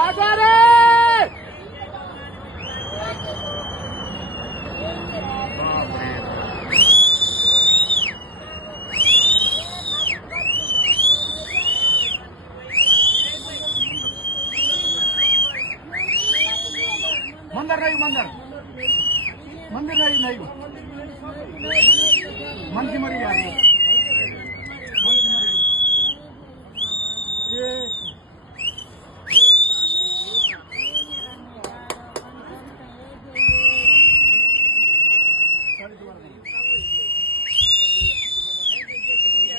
आजा रे मंदिर नहीं मंदिर मंदिर नहीं नहीं मन की मरी यार मन की मरी ये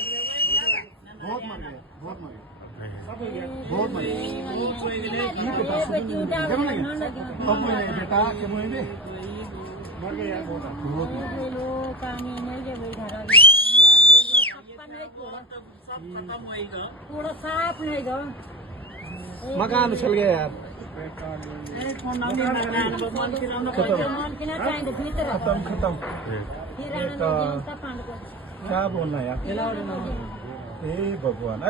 बहुत मर गए बहुत मर गए बहुत मर गए बेटा के बोले मर गए यार बहुत थोड़ा साफ नहीं दो मकान चल गया यार खत्म खत्म क्या बोलना यार हे भगवान।